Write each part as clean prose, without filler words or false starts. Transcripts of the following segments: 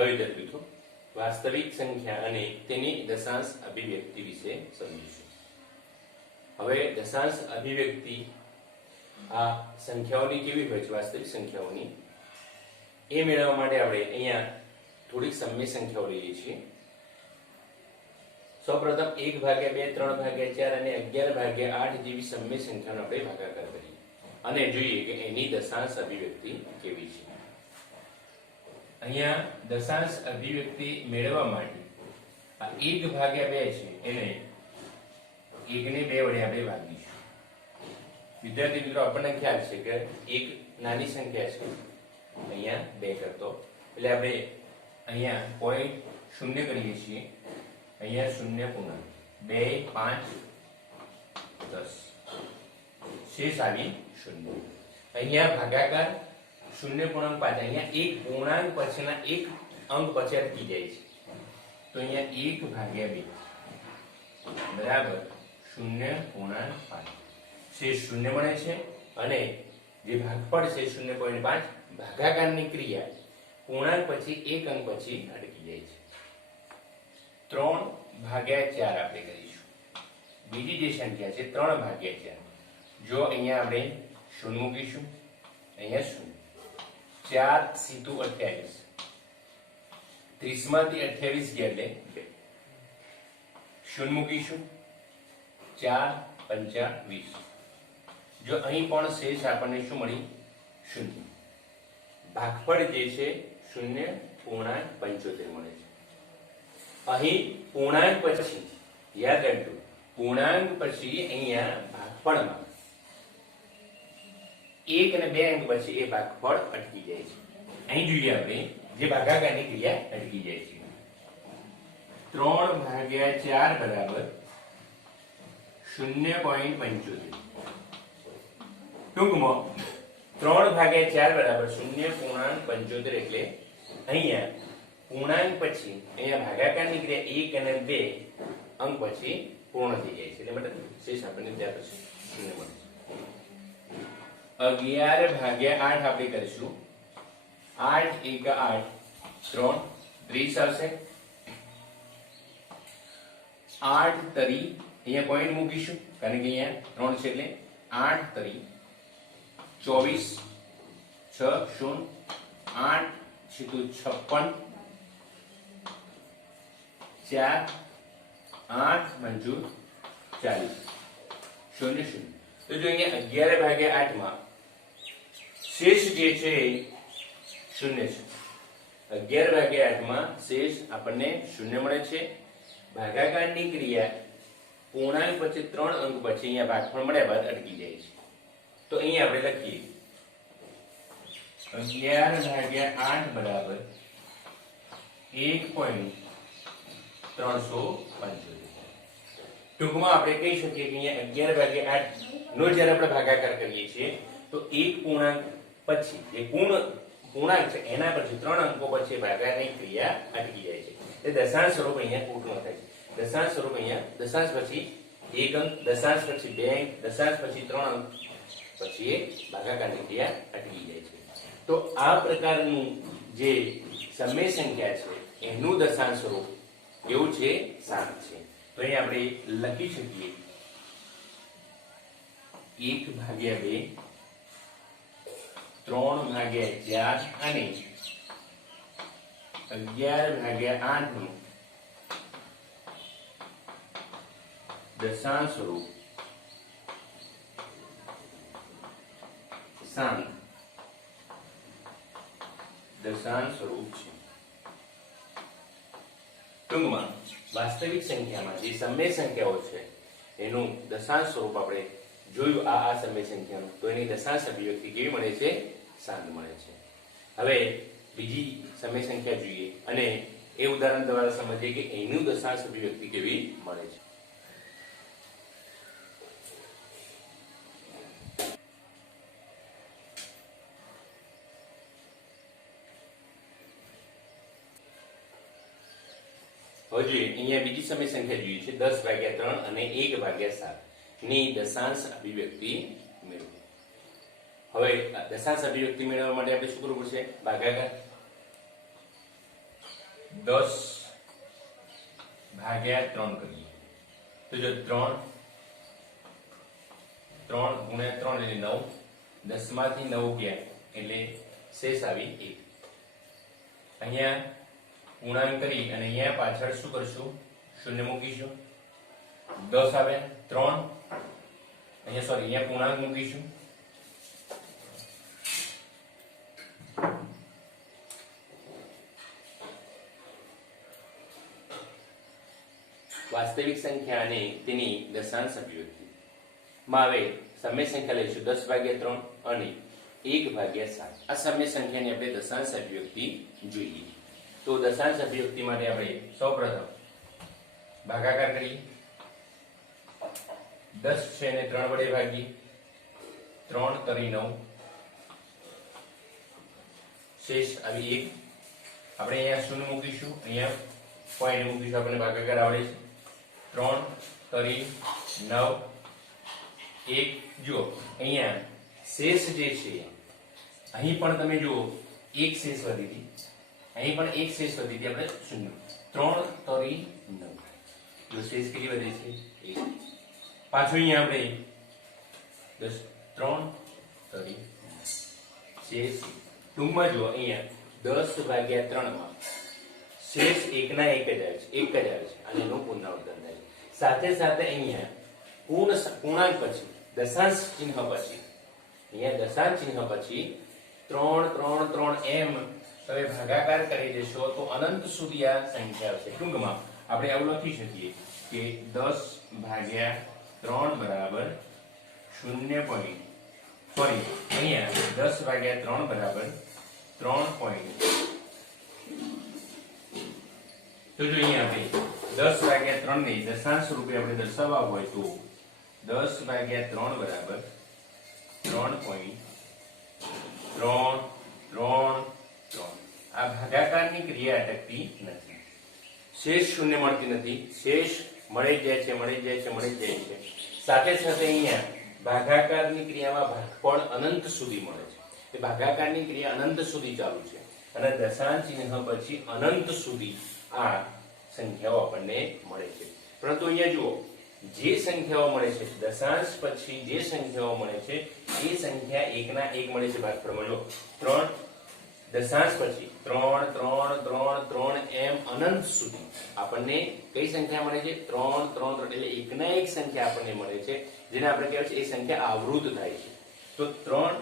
હવે વિદ્યાર્થી મિત્રો વાસ્તવિક સંખ્યા અને તેની દશાંશ અભિવ્યક્તિ વિશે સમજીશું. હવે દશાંશ અભિવ્યક્તિ આ સંખ્યાઓની કેવી હોય છે, વાસ્તવિક સંખ્યાઓની, એ મેળવવા માટે આપણે અહીંયા થોડીક સમય સંખ્યાઓ લઈએ છીએ. સૌપ્રથમ 1/2, 3/4 અને 11/8 જેવી સમય સંખ્યાનો આપણે ભાગાકાર કરીએ અને જોઈએ કે એની દશાંશ અભિવ્યક્તિ કેવી છે. અહીંયા દશાંશ અભિવ્યક્તિ મેળવવા માટે આ 1/2 છે એને 1 ને 2 વડે આપણે ભાગીશું. વિદ્યાર્થી મિત્રો આપણને ખ્યાલ છે કે એક નાની સંખ્યા છે અહીંયા 2 કરતો, એટલે આપણે અહીંયા પોઈન્ટ શૂન્ય કરીએ છીએ. અહીંયા 0.2, 5, 10 શેષ આવી 0. અહીંયા ભાગાકાર 0.5, અહીંયા એક પૂર્ણાંક પછીના એક અંક પછી અટકી જાય છે, તો અહીંયા 1/2 બરાબર 0.5 શેષ 0 મળે છે. અને જે ભાગફળ છે 0.5, ભાગાકારની ક્રિયા પૂર્ણાંક પછી એક અંક પછી અટકી જાય છે. 3/4 આપણે કરીશું. બીજી જે સંખ્યા છે 3/4, જો અહીંયા આપણે 0 મૂકીશું, અહીંયા 0, 4 સીધું 28, 30 માંથી 28 ગયા એટલે 0 મૂકીશું, 4 5 20. જો અહીં પણ શેષ આપણને શું મળી? 0. ભાગફળ જે છે 0.75 મળે છે. અહીં પૂર્ણાંક પછી યાદ રાખજો, પૂર્ણાંક પછી અહીંયા ભાગફળમાં 1 અને 2 અંક પછી એ ભાગફળ અટકી જાય છે. અહીં જોઈએ આપણે જે ભાગાકારની ક્રિયા અટકી જાય છે. 3/4 બરાબર 0.75. ટૂંકમાં 3/4 બરાબર 0.75 એટલે અહીંયા પૂર્ણાંક પછી અહીંયા ભાગાકારની ક્રિયા 1 અને 2 અંક પછી પૂર્ણ થઈ જાય છે, એટલે મતલબ શેષ આપણને ત્યાર પછી 0 મળે છે. 11/8 આપણે કરીશું. 8 × 8 3 30 આવશે. 8 તરી અહીંયા પોઈન્ટ મૂકીશું કારણ કે અહીંયા 3 છે, એટલે 8 તરી 24, 6 0, 8 સીધું 56, 4 8 મંજૂર 40, 0 0. તો જો અહીંયા 11/8 માં શેષ જે છે 0 છે. 11/8 માં શેષ આપણને 0 મળે છે. ભાગાકારની ક્રિયા પૂર્ણાંક પછી 3 અંક પછી અહીંયા ભાગફળ મળ્યા બાદ અટકી જાય છે, તો અહીંયા આપણે લખીએ 11/8 બરાબર 1.375. ટૂંકમાં આપણે કહી શકીએ કે અહીંયા 11/8 નો જ્યારે આપણે ભાગાકાર કરીએ છીએ તો એક પૂર્ણાંક પછી જે પૂર્ણાંક છે એના પછી 3 અંકો પછી ભાગાકારની ક્રિયા અટકી જાય છે. એ દશાંશ સ્વરૂપ અહીંયા પૂર્ણ થાય છે. દશાંશ સ્વરૂપ અહીંયા દશાંશ પછી એક અંક, દશાંશ પછી 2 અંક, દશાંશ પછી 3 અંક પછી એ ભાગાકારની ક્રિયા અટકી જાય છે. તો આ પ્રકારનું જે સમય સંખ્યા છે એનું દશાંશ સ્વરૂપ એવું છે 7 છે. તો અહીં આપણે લખી શકીએ 1/2, 3/4 અને 11/8 નું દશાંશ સ્વરૂપ 7 દશાંશ સ્વરૂપ છે. ટૂંકમાં વાસ્તવિક સંખ્યામાં જે સમય સંખ્યાઓ છે એનું દશાંશ સ્વરૂપ આપણે જોયું. આ સમય સંખ્યાનું, તો એની દશાંશ અભિવ્યક્તિ કેવી મળે છે? 7 મળે છે. હવે બીજી સમય સંખ્યા જોઈએ અને એ ઉદાહરણ દ્વારા સમજીએ કે એનું દશાંશ અભિવ્યક્તિ કેવી મળે છે. હવે જોઈએ અહીંયા બીજી સમય સંખ્યા જોઈએ છે 10/3 અને 1/7 ની દશાંશ અભિવ્યક્તિ મેળવો. હવે દશાંશ અભિવ્યક્તિ મેળવવા માટે આપણે શું કરવું પડશે? ભાગાકાર. 10 ભાગ્યા 3 કરીએ તો જો 3 ગુણ્યા 3 એટલે 9, 10 માંથી 9 ગયા એટલે શેષ આવી 1. અહીંયા પૂર્ણાંક કરી અને અહીંયા પાછળ શું કરશું? શૂન્ય મૂકીશું. 10 આવે 3, અહીંયા સોરી અહીંયા પૂર્ણાંક મૂકીશું. વાસ્તવિક સંખ્યા અને તેની દશાંશ અભિવ્યક્તિ માં હવે સમય સંખ્યા લઈશું 10 ભાગ્યા 3 અને 1 ભાગ્યા 7. આ સમય સંખ્યાની આપણે દશાંશ અભિવ્યક્તિ જોઈએ. તો દશાંશ અભિવ્યક્તિ માટે આપણે સૌપ્રથમ ભાગાકાર કરીએ. 10 છે એને 3 વડે ભાગીએ. 3 કરી 9, શેષ આવી 1. આપણે અહીંયા શૂન્ય મૂકીશું, અહીંયા પોઈન્ટ મૂકીશું. આપણને ભાગાકાર આવડે છે. 3 કરી 9, 1. જુઓ અહીંયા શેષ જે છે અહીં પણ તમે જુઓ એક શેષ વધી હતી, અહીં પણ એક શેષ વધી હતી. આપણે શૂન્ય. 3 કરી 9, જો શેષ કેટલી વધે છે? 1. પાછું અહીંયા આપણે 3 કરી શેષ ટૂંકમાં જુઓ અહીંયા 10 ભાગ્યા 3 માં શેષ 1 ના 1 જ આવે છે, 1 જ આવે છે અને એનું પુનરાવર્તન થાય છે. સાથે સાથે અહીંયા પૂર્ણાંક પછી દશાંશ ચિહ્ન પછી અહીંયા દશાંશ ચિહ્ન પછી 3 3 3 એમ તમે ભાગાકાર કરી દેશો તો અનંત સુધી આ સંખ્યા આવશે. ટૂંકમાં આપણે આવું લખી શકીએ કે 10 ભાગ્યા 3 બરાબર 0 પોઈન્ટ સોરી અહીંયા 10 ભાગ્યા 3 બરાબર 3 પોઈન્ટ. તો જો અહીંયા આપણે 10 ભાગ્યા 3 ને દશાંશ રૂપે આપણે દર્શાવવા હોય તો 10 ભાગ્યા 3 બરાબર 3.333. આ ભાગાકારની ક્રિયા અટકતી નથી, શેષ શૂન્ય મળતી નથી, શેષ મળી જાય છે, મળી જાય છે, મળી જાય છે. સાથે સાથે અહીંયા ભાગાકારની ક્રિયામાં ભાગફળ અનંત સુધી મળે છે. એ ભાગાકારની ક્રિયા અનંત સુધી ચાલુ છે અને દશાંશ ચિહ્ન પછી અનંત સુધી આ સંખ્યાઓ આપણને મળે છે. પરંતુ અહીંયા જુઓ જે સંખ્યાઓ મળે છે દશાંશ પછી જે સંખ્યાઓ મળે છે એ સંખ્યા 1 ના 1 મળે છે ભાગફળમાં. જો 3 દશાંશ પછી 3 3 3 3 એમ અનંત સુધી આપણને કઈ સંખ્યા મળે છે? 3 3 3 એટલે 1 ના 1 સંખ્યા આપણને મળે છે, જેને આપણે કહેવાય છે એ સંખ્યા આવૃત થાય છે. તો 3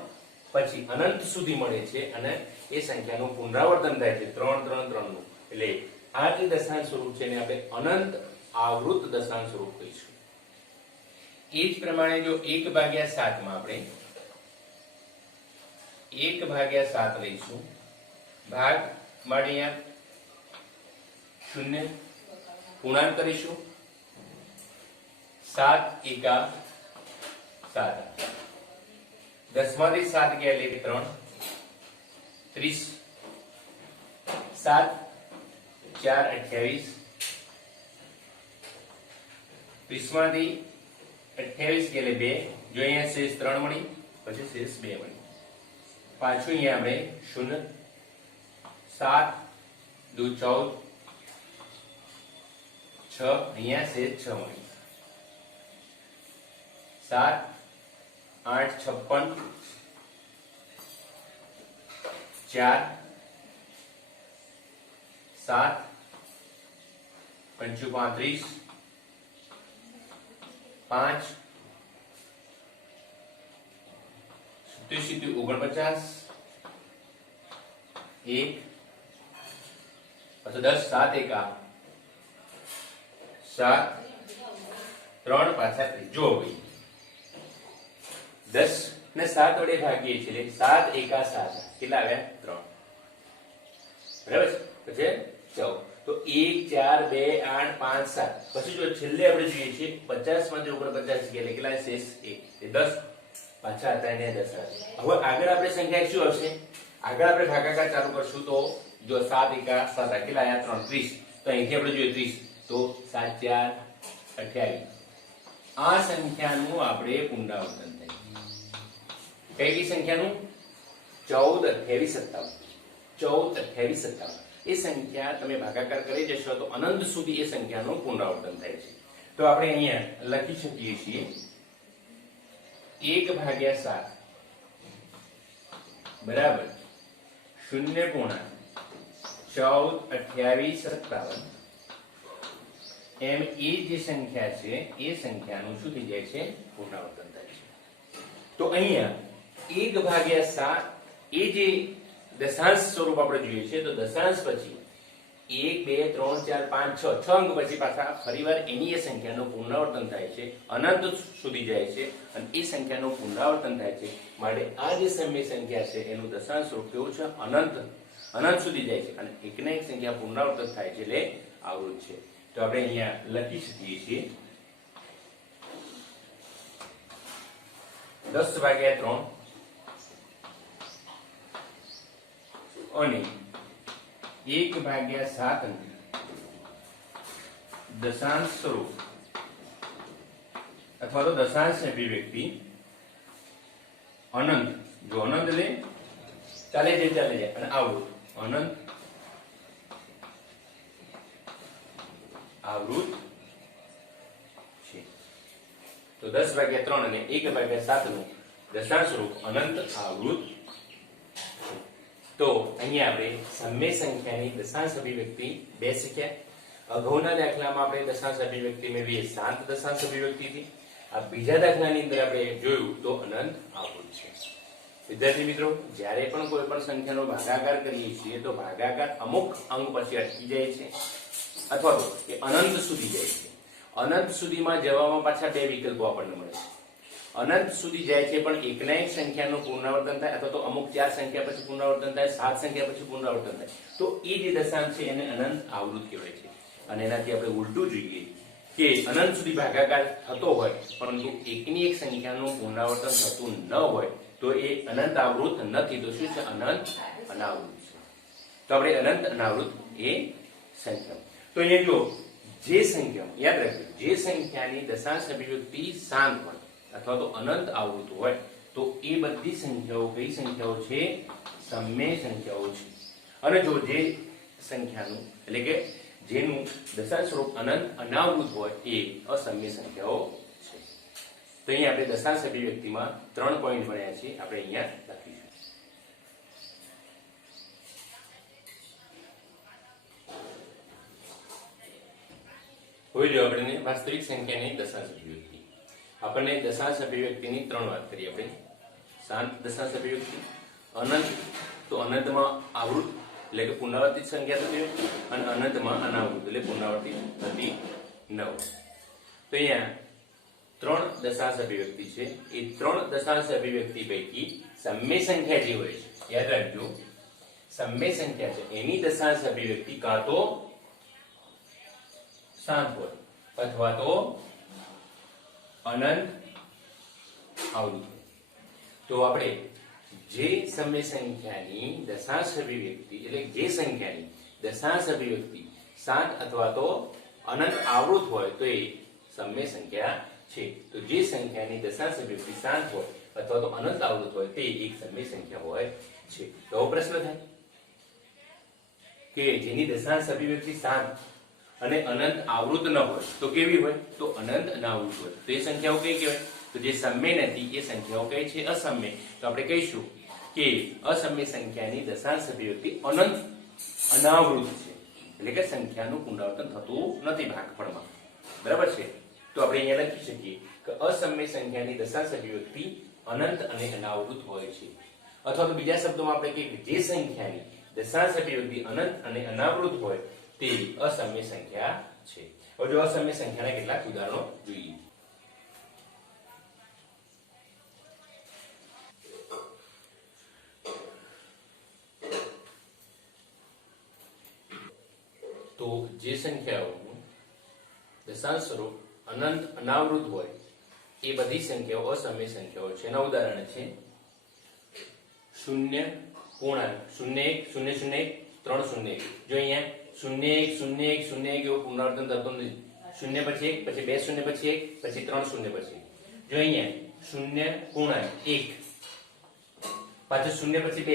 પછી અનંત સુધી મળે છે અને એ સંખ્યાનું પુનરાવર્તન થાય છે 3 3 3 નું. એટલે આ જે દશાંશ સ્વરૂપ છે એને આપણે અનંત આવૃત દશાંશ સ્વરૂપ કહીશું. એ જ પ્રમાણે જો 1 ભાગ્યા 7 માં આપણે 1 ભાગ્યા 7 લઈશું. ભાગ માટે અહીંયા શૂન્ય પૂર્ણાંક કરીશું. 7 એકા 7, 10 માંથી 7 ગયા એટલે 3 30, 7 4 28, 30 માંથી 28 ગયા એટલે 2. જો અહીંયા શેષ 3 મળી પછી શેષ 2 મળી. પાછું અહીંયા આપણે શૂન્ય. 7 2 14, 6 અહીંયા શેષ 6 મળી. 7 8 56, 4 7 5 35, 5 77 49, 1 પછી 10 7 એકા 7 3 પાછા 30. જો ભાઈ 10 ને 7 વડે ભાગીએ છીએ એટલે 7 એકા 7 કેટલા આવ્યા? 3. બરાબર છે. પછી 14. તો 1 4 2 8 5 7. પછી જો છેલ્લે આપણે જોઈએ છીએ 50 માંથી 49 ગયા એટલે કેટલા શેષ 1 એ 10 પાછા હતા એને 10 હતા. હવે આગળ આપણે સંખ્યા શું આવશે? આગળ આપણે ભાગાકાર ચાલુ કરશું તો જો 7 એકા 7 કેટલા આવ્યા? 30. તો અહીંથી આપણે જોઈએ 30 તો 7 4 28. આ સંખ્યાનું આપણે પુનરાવર્તન થાય. કઈ સંખ્યાનું? 14 28 57. 14 28 57. એ સંખ્યા તમે ભાગાકાર કરી જશો તો અનંત સુધી એ સંખ્યાનું પુનરાવર્તન થાય છે. તો આપણે અહીંયા લખી શકીએ છીએ 1/7 બરાબર 0.142857 એમ એ જે સંખ્યા છે એ સંખ્યાનું શું થઈ જાય છે પુનરાવર્તન થાય છે. તો અહીંયા 1/7 એ જે દશાંશ સ્વરૂપ આપણે જોઈએ છે તો દશાંશ પછી 1 2 3 4 5 6 6 અંક પછી પાછા ફરીવાર એની એ સંખ્યાનું પુનરાવર્તન થાય છે, અનંત સુધી જાય છે અને એ સંખ્યાનું પુનરાવર્તન થાય છે. માટે આ જે સમય સંખ્યા છે એનું દશાંશ સ્વરૂપ કેવું છે અનંત સુધી જાય છે અને એકના એક સંખ્યા પુનરાવર્તન થાય છે એટલે આવૃત છે. તો આપણે અહીંયા લખી શકીએ છીએ 10/3 અને 1/7 દશાંશ સ્વરૂપ અથવા તો દશાંશ અભિવ્યક્તિ અનંત, જો અનંત લે ચાલે જાય અને આવૃત આવૃત છે. તો 10/3 અને 1/7 નું દશાંશ સ્વરૂપ અનંત આવૃત. તો અહીંયા આપણે સમય સંખ્યાની દશાંશ અભિવ્યક્તિ બે શીખ્યા. અગાઉના દાખલામાં આપણે દશાંશ અભિવ્યક્તિ મેળવીએ 7 દશાંશ અભિવ્યક્તિથી. આ બીજા દાખલાની અંદર આપણે જોયું તો અનંત આવૃત છે. વિદ્યાર્થી મિત્રો, જ્યારે પણ કોઈ પણ સંખ્યાનો ભાગાકાર કરીએ છીએ તો ભાગાકાર અમુક અંક પછી અટકી જાય છે અથવા તો એ અનંત સુધી જાય છે. અનંત સુધીમાં જવામાં પાછા બે વિકલ્પો આપણને મળે છે. અનંત સુધી જાય છે પણ એકના એક સંખ્યાનું પુનરાવર્તન થાય અથવા તો અમુક 4 સંખ્યા પછી પુનરાવર્તન થાય, 7 સંખ્યા પછી પુનરાવર્તન થાય, તો એ જે દશાંશ છે એને અનંત આવૃત કહેવાય છે. અને એનાથી આપણે ઉલટું જોઈએ કે અનંત સુધી ભાગાકાર થતો હોય પરંતુ એકની એક સંખ્યાનું પુનરાવર્તન થતું ન હોય તો એ અનંત આવૃત નથી. તો શું છે? અનંત અનાવૃત છે. તો આપણે અનંત અનાવૃત એ સંખ્યા. તો અહીંયા જો જે સંખ્યા યાદ રાખજો, જે સંખ્યાની દશાંશ અભિવ્યક્તિ શાંત હોય અથવા તો અનંત આવૃત હોય તો એ બધી સંખ્યાઓ કઈ સંખ્યાઓ છે? સમય સંખ્યાઓ છે. અને જો જે સંખ્યાનું એટલે કે જેનું દશાંશ સ્વરૂપ અનંત અનાવૃત હોય એ અસમ્ય સંખ્યાઓ છે. તો અહીંયા આપણે દશાંશ અભિવ્યક્તિમાં 3 પોઈન્ટ ભણ્યા છે, આપણે અહીંયા લખીશું. હવે જો આપણે વાસ્તવિક સંખ્યાની દશાંશ અભિવ્યક્તિ, આપણને દશાંશ અભિવ્યક્તિની 3 વાત કરી આપણે. શાંત દશાંશ અભિવ્યક્તિ, અનંત તો અનંતમાં આવૃત એટલે કે પુનરાવર્તિત સંખ્યા થતી હોય અને અનંતમાં અનાવૃત એટલે પુનરાવર્તિત થતી ન હોય. તો અહીંયા 3 દશાંશ અભિવ્યક્તિ છે. એ 3 દશાંશ અભિવ્યક્તિ પૈકી સમય સંખ્યા જે હોય છે, યાદ રાખજો, સમય સંખ્યા છે એની દશાંશ અભિવ્યક્તિ કાં તો શાંત હોય અથવા તો અનંત આવૃત. તો આપણે જે સમય સંખ્યાની દશાંશ અભિવ્યક્તિ એટલે જે સંખ્યાની દશાંશ અભિવ્યક્તિ શાંત અથવા તો અનંત આવૃત હોય તો એ સમય સંખ્યા છે. તો જે સંખ્યાની દશાંશ અભિવ્યક્તિ શાંત હોય અથવા તો અનંત આવૃત હોય તે એક સમય સંખ્યા હોય છે. તો પ્રશ્ન થાય કે જેની દશાંશ અભિવ્યક્તિ શાંત અને અનંત આવૃત ન હોય તો કેવી હોય? તો અનંત અનાવૃત હોય. તો એ સંખ્યાઓ કઈ કહેવાય? તો જે સમય નથી એ સંખ્યાઓ કઈ છે? અસમય. તો આપણે કહીશું કે અસમય સંખ્યાની દશાંશ અભિવ્યક્તિ અનંત અનાવૃત છે, એટલે કે સંખ્યાનું પુનરાવર્તન થતું નથી ભાગફળમાં. બરાબર છે? તો આપણે અહીંયા લખી શકીએ કે અસમય સંખ્યાની દશાંશ અભિવ્યક્તિ અનંત અને અનાવૃત હોય છે. અથવા તો બીજા શબ્દોમાં આપણે કહીએ કે જે સંખ્યાની દશાંશ અભિવ્યક્તિ અનંત અને અનાવૃત હોય તે અસમય સંખ્યા છે. હવે જો અસમય સંખ્યાના કેટલાક ઉદાહરણો જોઈએ. તો જે સંખ્યાઓ દશાંશ સ્વરૂપ અનંત અનાવૃત હોય એ બધી સંખ્યાઓ અસમય સંખ્યાઓ છે. એના ઉદાહરણ છે 0 પૂર્ણાંક 0 1 0 0 1 3 0 1. જો અહીંયા 0 1 0 1 0 1 એવું પુનરાવર્તન થતું નથી. 0 પછી 1 પછી 2 0 પછી 1 પછી 3 0 પછી. જો અહીંયા 0 પૂર્ણાંક 1 પાછું 0 પછી 2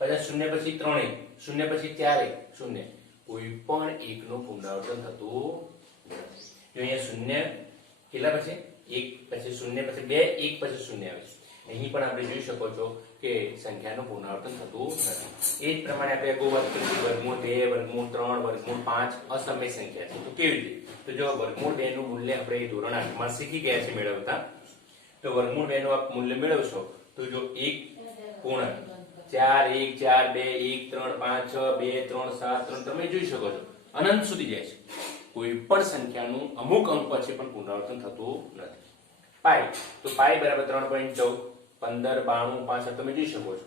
પછી શૂન્ય પછી 3 એક, શૂન્ય પછી 4 એક, શૂન્ય. કોઈ પણ એકનું પુનરાવર્તન થતું નથી. જો અહીંયા શૂન્ય કેટલા પછી 1 પછી શૂન્ય પછી 2 1 પછી શૂન્ય આવે છે. અહીં પણ આપણે જોઈ શકો છો કે સંખ્યાનું પુનરાવર્તન થતું નથી. એ જ પ્રમાણે આપણે અગાઉ વાત કરી વર્ગમૂળ 2 વર્ગમૂળ 3 વર્ગમૂળ 5 અસમય સંખ્યા છે. તો કેવી રીતે? તો જો વર્ગમૂળ 2 નું મૂલ્ય આપણે ધોરણ 8 માં શીખી ગયા છે મેળવતા. તો વર્ગમૂળ 2 નું આપ મૂલ્ય મેળવશો તો જો 1 પૂર્ણાંક 4 1 4 2 1 3 5 6 2 3 7 3 તમે જોઈ શકો છો અનંત સુધી જાય છે. કોઈ પણ સંખ્યાનું અમુક અંક પછી પણ પુનરાવર્તન થતું નથી. પાઈ તો પાઈ બરાબર 3.14 15 92 65 તમે જોઈ શકો છો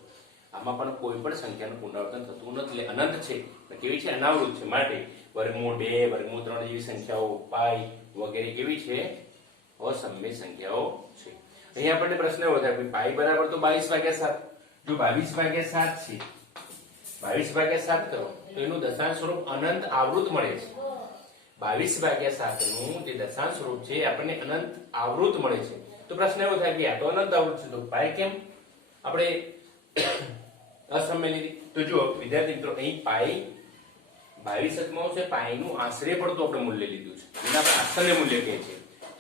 આમાં પણ કોઈ પણ સંખ્યાનું પુનરાવર્તન થતું નથી એટલે અનંત છે. કેવી છે? અનાવૃત છે. માટે વર્ગમૂળ 2 વર્ગમૂળ 3 જેવી સંખ્યાઓ પાઈ વગેરે કેવી છે? અસમય સંખ્યાઓ છે. અહીંયા આપણને પ્રશ્ન એવો થાય કે પાઈ બરાબર તો 22/7. જો 22/7 છે 22/7 કરો તો એનું દશાંશ સ્વરૂપ અનંત આવૃત મળે છે. 22/7 નું જે દશાંશ સ્વરૂપ છે આપણને અનંત આવૃત મળે છે. તો પ્રશ્ન એવો થાય કે આ તો અનંત આવૃત છે તો પાઈ કેમ આપણે અસમય લીધી? તો જો વિદ્યાર્થી મિત્રો અહીં પાઈ 22 છે. પાઈ નું આશરે પડતું આપણે મૂલ્ય લીધું છે. એના આપણે આશ્ચર્ય મૂલ્ય કહે છે.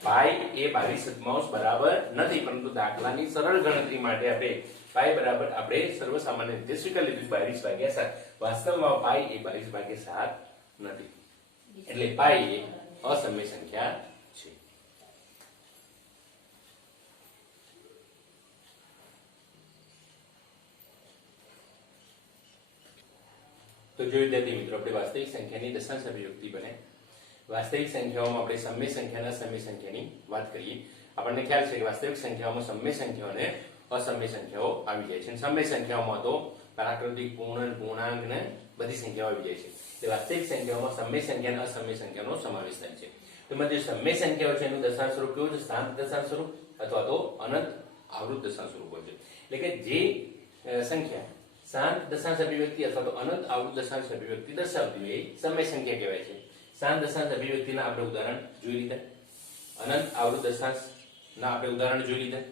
પાઈ એ 22 બરાબર નથી પરંતુ દાખલાની સરળ ગણતરી માટે આપણે પાઈ બરાબર આપણે સર્વસામાન્ય રીતે સ્વીકારી લીધું 22/7. વાસ્તવમાં પાઈ એ 22/7 નથી. એટલે પાઈ એ અસમય સંખ્યા છે. તો જો વિદ્યાર્થી મિત્રો આપણે વાસ્તવિક સંખ્યાની દશાંશ અભિવ્યક્તિ બને. વાસ્તવિક સંખ્યાઓમાં આપણે સમય સંખ્યાના સમય સંખ્યાની વાત કરીએ. આપણને ખ્યાલ છે કે વાસ્તવિક સંખ્યાઓમાં સમય સંખ્યાઓ અને અસમય સંખ્યાઓ આવી જાય છે. સમય સંખ્યાઓમાં તો પ્રાકૃતિક પૂર્ણાંક પૂર્ણાંક ને બધી સંખ્યાઓ આવી જાય છે. તે વાસ્તવિક સંખ્યાઓમાં સમય સંખ્યા અને અસમય સંખ્યાનો સમાવેશ થાય છે. તેમાં જે સમય સંખ્યાઓ છે એનું દશાંશ સ્વરૂપ કેવું છે? શાંત દશાંશ સ્વરૂપ અથવા તો અનંત આવૃત દશાંશ સ્વરૂપ હોય છે. એટલે કે જે સંખ્યા શાંત દશાંશ અભિવ્યક્તિ અથવા તો અનંત આવૃત દશાંશ અભિવ્યક્તિ દર્શાવતી હોય એ સમય સંખ્યા કહેવાય છે. શાંત દશાંશ અભિવ્યક્તિના આપણે ઉદાહરણ જોઈ લીધા. અનંત આવૃત દશાંશ ના આપણે ઉદાહરણ જોઈ લીધા.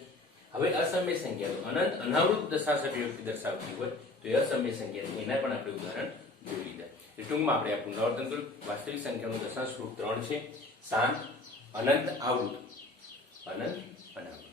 હવે અસમય સંખ્યા તો અનંત અનાવૃત દશાંશ અભિવ્યક્તિ દર્શાવતી હોય તો એ અસમય સંખ્યા છે એના પણ આપણે ઉદાહરણ જોઈ લીધા. ટૂંકમાં આપણે આ પુનરાવર્તન કર્યું. વાસ્તવિક સંખ્યાનું દશાંશ સ્વરૂપ 3 છે. શાંત, અનંત, આવૃત, અનંત, અનાવૃત.